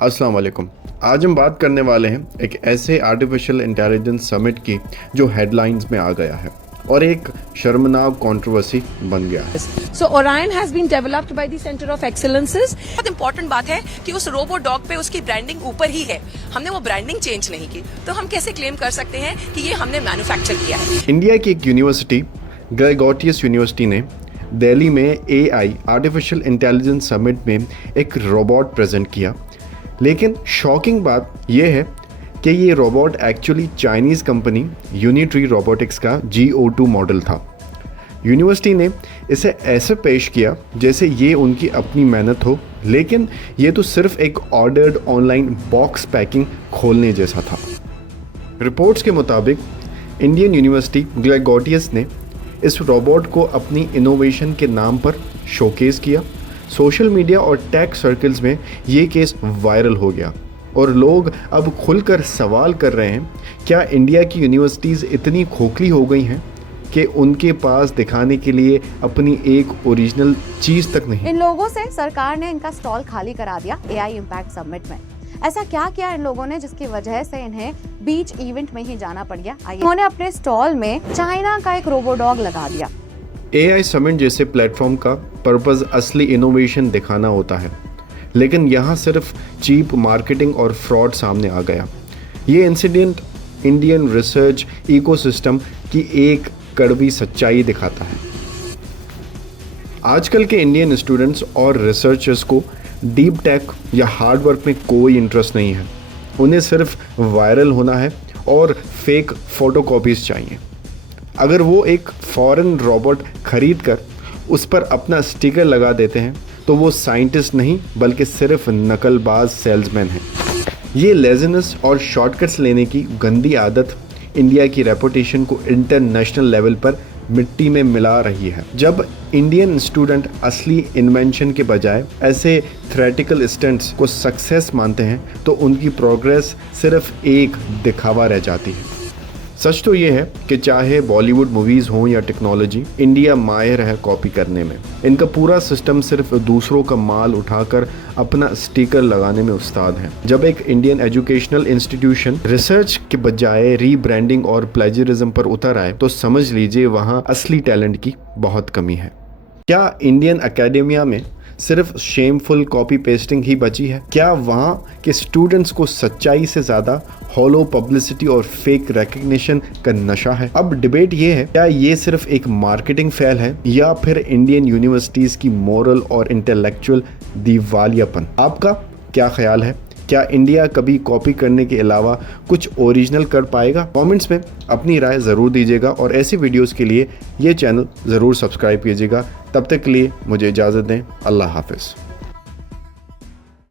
अस्सलाम वालेकुम। आज हम बात करने वाले हैं एक ऐसे आर्टिफिशियल इंटेलिजेंस समिट की जो हेडलाइंस में आ गया है और एक शर्मनाक कंट्रोवर्सी बन गया है। So Orion has been developed by the Center of Excellences. बहुत इम्पोर्टेंट बात है कि उस रोबो डॉग पे उसकी ब्रांडिंग ऊपर ही है, हमने वो ब्रांडिंग चेंज नहीं की, तो हम कैसे क्लेम कर सकते हैं कि ये हमने मैन्युफैक्चर किया है। इंडिया की एक यूनिवर्सिटी ग्रेगोरियस यूनिवर्सिटी ने दिल्ली में AI आर्टिफिशियल इंटेलिजेंस समिट में एक रोबोट प्रेजेंट किया, लेकिन शॉकिंग बात यह है कि ये robot actually Chinese company unitary robotics का GO2 मॉडल था। यूनिवर्सिटी ने इसे ऐसे पेश किया जैसे ये उनकी अपनी मेहनत हो, लेकिन ये तो सिर्फ एक ऑर्डर्ड ऑनलाइन बॉक्स पैकिंग खोलने जैसा था। रिपोर्ट्स के मुताबिक इंडियन यूनिवर्सिटी ग्रेगोरियस ने इस रोबोट को अपनी इनोवेशन के नाम पर शोकेस किया। सोशल मीडिया और टेक सर्कल्स में ये केस वायरल हो गया और लोग अब खुलकर सवाल कर रहे हैं, क्या इंडिया की यूनिवर्सिटीज़ इतनी खोखली हो गई हैं कि उनके पास दिखाने के लिए अपनी एक ओरिजिनल चीज़ तक नहीं। इन लोगों से सरकार ने इनका स्टॉल खाली करा दिया AI इम्पैक्ट समिट में। ऐसा क्या किया इन लोगों ने जिसकी वजह से इन्हें बीच इवेंट में ही जाना पड़ गया? उन्होंने अपने स्टॉल में चाइना का एक रोबोडॉग लगा दिया। AI समिट जैसे प्लेटफॉर्म का पर्पस असली इनोवेशन दिखाना होता है, लेकिन यहाँ सिर्फ चीप मार्केटिंग और फ्रॉड सामने आ गया। ये इंसिडेंट इंडियन रिसर्च इकोसिस्टम की एक कड़वी सच्चाई दिखाता है। आजकल के इंडियन स्टूडेंट्स और रिसर्चर्स को डीप टेक या हार्ड वर्क में कोई इंटरेस्ट नहीं है। उन्हें सिर्फ वायरल होना है और फेक फोटोकॉपीज चाहिए। अगर वो एक फॉरेन रोबोट खरीद कर उस पर अपना स्टिकर लगा देते हैं तो वो साइंटिस्ट नहीं बल्कि सिर्फ नकलबाज सेल्समैन हैं। ये लेज़ीनेस और शॉर्टकट्स लेने की गंदी आदत इंडिया की रेपुटेशन को इंटरनेशनल लेवल पर मिट्टी में मिला रही है। जब इंडियन स्टूडेंट असली इन्वेंशन के बजाय ऐसे थ्योरेटिकल स्टंट्स को सक्सेस मानते हैं तो उनकी प्रोग्रेस सिर्फ एक दिखावा रह जाती है। सच तो ये है कि चाहे बॉलीवुड मूवीज़ हों या टेक्नोलॉजी, इंडिया माहिर है कॉपी करने में। इनका पूरा सिस्टम सिर्फ दूसरों का माल उठाकर अपना स्टिकर लगाने में उस्ताद है। जब एक इंडियन एजुकेशनल इंस्टीट्यूशन रिसर्च के बजाय रीब्रांडिंग और प्लेजरिज्म पर उतर आए तो समझ लीजिए वहाँ असली टैलेंट की बहुत कमी है। क्या इंडियन एकेडमिया में सिर्फ शेमफुल कॉपी पेस्टिंग ही बची है? क्या वहाँ के स्टूडेंट्स को सच्चाई से ज़्यादा हॉलो पब्लिसिटी और फेक रिकग्निशन का नशा है? अब डिबेट ये है, क्या ये सिर्फ एक मार्केटिंग फेल है या फिर इंडियन यूनिवर्सिटीज़ की मोरल और इंटेलेक्चुअल दिवालियापन? आपका क्या ख्याल है? क्या इंडिया कभी कॉपी करने के अलावा कुछ ओरिजिनल कर पाएगा? कमेंट्स में अपनी राय ज़रूर दीजिएगा और ऐसी वीडियोस के लिए ये चैनल ज़रूर सब्सक्राइब कीजिएगा। तब तक के लिए मुझे इजाज़त दें। अल्लाह हाफ़िज़।